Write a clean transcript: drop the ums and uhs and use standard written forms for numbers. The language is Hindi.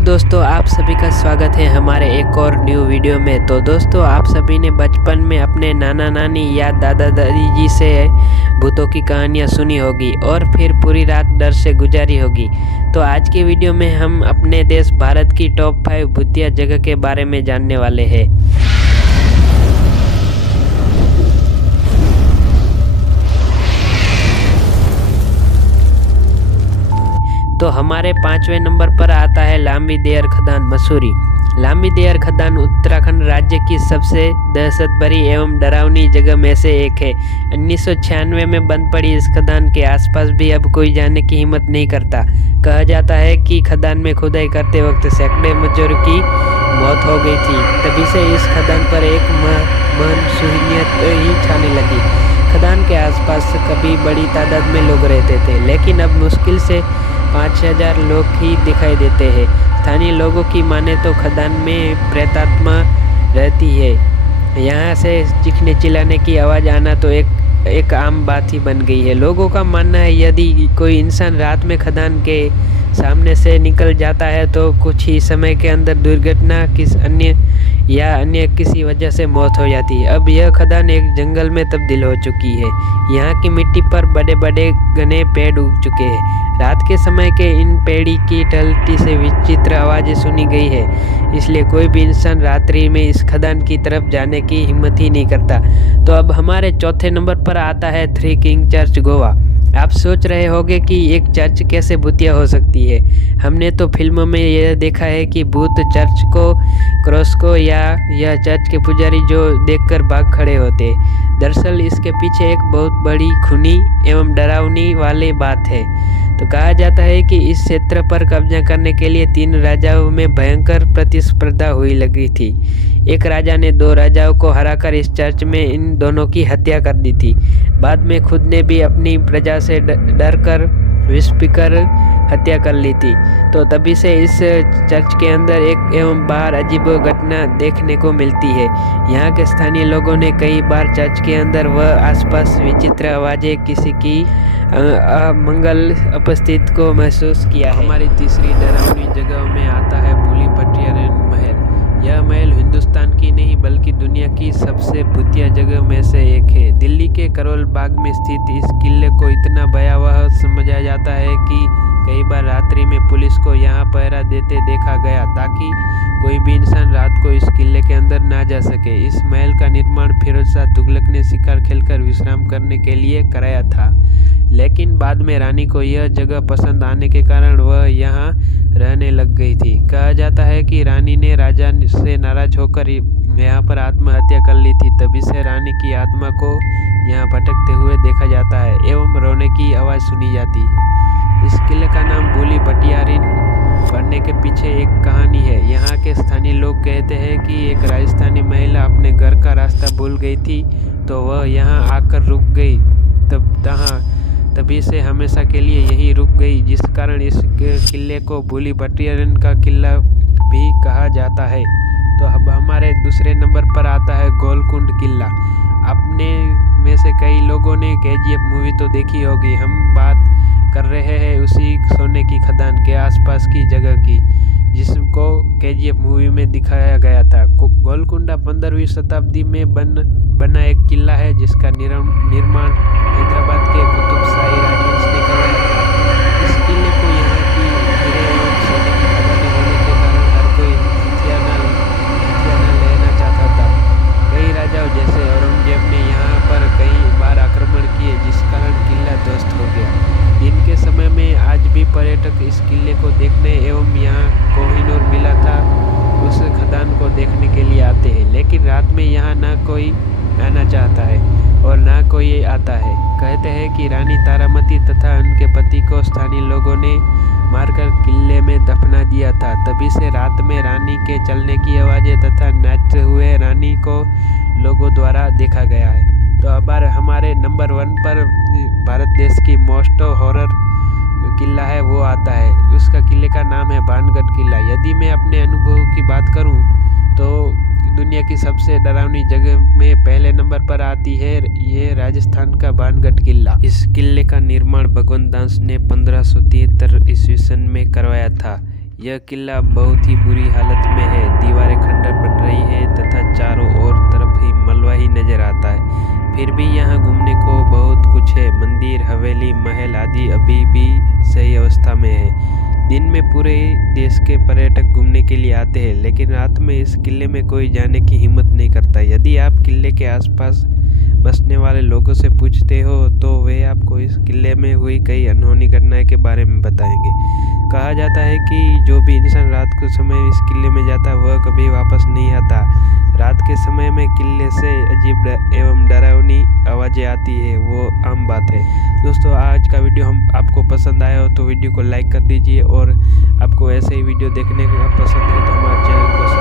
हेलो दोस्तों, आप सभी का स्वागत है हमारे एक और न्यू वीडियो में। तो दोस्तों, आप सभी ने बचपन में अपने नाना नानी या दादा दादी जी से भूतों की कहानियाँ सुनी होगी और फिर पूरी रात डर से गुजारी होगी। तो आज के वीडियो में हम अपने देश भारत की टॉप 5 भूतिया जगह के बारे में जानने वाले हैं। तो हमारे 5वें नंबर पर आता है लांबी देयर खदान मसूरी। लांबी देयर खदान उत्तराखंड राज्य की सबसे दहशत भरी एवं डरावनी जगह में से एक है। 1996 में बंद पड़ी इस खदान के आसपास भी अब कोई जाने की हिम्मत नहीं करता। कहा जाता है कि खदान में खुदाई करते वक्त सैकड़ों मजदूरों की मौत हो गई थी। तभी से इस खदान पर एक मनसूनियत ही छाने लगी। खदान के आसपास कभी बड़ी तादाद में लोग रहते थे, लेकिन अब मुश्किल से 5,000 लोग ही दिखाई देते हैं। स्थानीय लोगों की माने तो खदान में प्रेतात्मा रहती है। यहाँ से चीखने चिल्लाने की आवाज़ आना तो एक आम बात ही बन गई है। लोगों का मानना है यदि कोई इंसान रात में खदान के सामने से निकल जाता है तो कुछ ही समय के अंदर दुर्घटना अन्य किसी वजह से मौत हो जाती है। अब यह खदान एक जंगल में तब्दील हो चुकी है। यहाँ की मिट्टी पर बड़े बड़े घने पेड़ उग चुके हैं। रात के समय के इन पेड़ी की टहलती से विचित्र आवाज़ें सुनी गई है, इसलिए कोई भी इंसान रात्रि में इस खदान की तरफ जाने की हिम्मत ही नहीं करता। तो अब हमारे चौथे नंबर पर आता है थ्री किंग चर्च गोवा। आप सोच रहे होंगे कि एक चर्च कैसे भूतिया हो सकती है। हमने तो फिल्मों में यह देखा है कि भूत चर्च को क्रॉस को या यह चर्च के पुजारी जो देखकर भाग खड़े होते। दरअसल इसके पीछे एक बहुत बड़ी खूनी एवं डरावनी वाली बात है। तो कहा जाता है कि इस क्षेत्र पर कब्जा करने के लिए 3 राजाओं में भयंकर प्रतिस्पर्धा हुई लगी थी। एक राजा ने 2 राजाओं को हराकर इस चर्च में इन दोनों की हत्या कर दी थी। बाद में खुद ने भी अपनी प्रजा से डरकर विस्फीकर हत्या कर ली थी। तो तभी से इस चर्च के अंदर एक एवं बाहर अजीब घटना देखने को मिलती है। यहाँ के स्थानीय लोगों ने कई बार चर्च के अंदर व आसपास विचित्र आवाज़ें किसी की मंगल उपस्थित को महसूस किया है। हमारी तीसरी डरावनी जगह में आता है बुली पटियारन महल। यह महल हिंदुस्तान की नहीं बल्कि दुनिया की सबसे भूतिया जगह में से एक है। दिल्ली के करोल बाग में स्थित इस किले को इतना भयावह समझा जाता है कि कई बार रात्रि में पुलिस को यहाँ पहरा देते देखा गया ताकि कोई भी इंसान रात को इस किले के अंदर ना जा सके। इस महल का निर्माण फिरोज शाह तुगलक ने शिकार खेलकर विश्राम करने के लिए कराया था, लेकिन बाद में रानी को यह जगह पसंद आने के कारण वह यहाँ रहने लग गई थी। कहा जाता है कि रानी ने राजा से नाराज होकर यहाँ पर आत्महत्या कर ली थी। तभी से रानी की आत्मा को यहाँ भटकते हुए देखा जाता है एवं रोने की आवाज़ सुनी जाती है। इस किले का नाम बुली पटियारिन पड़ने के पीछे एक कहानी है। यहाँ के स्थानीय लोग कहते हैं कि एक राजस्थानी महिला अपने घर का रास्ता भूल गई थी, तो वह यहाँ आकर रुक गई। तभी से हमेशा के लिए यहीं रुक गई, जिस कारण इस किले को बुली पटियारिन का किला भी कहा जाता है। तो अब हमारे दूसरे नंबर पर आता है गोलकुंड किला। अपने में से कई लोगों ने KGF मूवी तो देखी होगी। हम बात कर रहे हैं उसी सोने की खदान के आसपास की जगह की, जिसको KGF मूवी में दिखाया गया था। गोलकुंडा 15वीं शताब्दी में बना एक किला है, जिसका निर्माण हैदराबाद के कुतुब शाही राजवंश ने करवाया था। इस किले को यहाँ की हीरे एवं सोने की खदानें होने के कारण हर कोई हथियार न लेना चाहता था। कई राजाओं जैसे औरंगजेब ने यहाँ पर कई बार आक्रमण किए, जिस कारण किला ध्वस्त हो गया। दिन के समय में आज भी पर्यटक इस किले को देखने एवं यहाँ कोहिनूर मिला था उस खदान को देखने के लिए आते हैं, लेकिन रात में यहाँ ना कोई आना चाहता है और ना कोई आता है। कहते हैं कि रानी तारामती तथा उनके पति को स्थानीय लोगों ने मारकर किले में दफना दिया था। तभी से रात में रानी के चलने की आवाज़ें तथा नाचते हुए रानी को लोगों द्वारा देखा गया है। तो अब हमारे नंबर 1 पर भारत देश की मोस्ट हॉरर किला है वो आता है। उसका किले का नाम है बाणगढ़ किला। यदि मैं अपने अनुभव की बात करूं तो दुनिया की सबसे डरावनी जगह में पहले नंबर पर आती है ये राजस्थान का बाणगढ़ किला। इस किले का निर्माण भगवंत दास ने 1573 ईस्वी सन में करवाया था। यह किला बहुत ही बुरी हालत में है, दीवारें खंडर बन रही है तथा चारों ओर तरफ ही मलबा ही नजर आता है। फिर भी यहाँ घूमने को बहुत कुछ है, मंदिर, हवेली, महल आदि अभी भी सही अवस्था में है। दिन में पूरे देश के पर्यटक घूमने के लिए आते हैं, लेकिन रात में इस किले में कोई जाने की हिम्मत नहीं करता। यदि आप किले के आसपास बसने वाले लोगों से पूछते हो तो वे आपको इस किले में हुई कई अनहोनी घटनाएं के बारे में बताएंगे। कहा जाता है कि जो भी इंसान रात के समय इस किले में जाता है वह कभी वापस नहीं आता। रात के समय में किले से अजीब एवं डरावनी आवाज़ें आती है, वो आम बात है। दोस्तों, आज का वीडियो आपको पसंद आया हो तो वीडियो को लाइक कर दीजिए, और आपको ऐसे ही वीडियो देखने का पसंद है तो हमारे चैनल को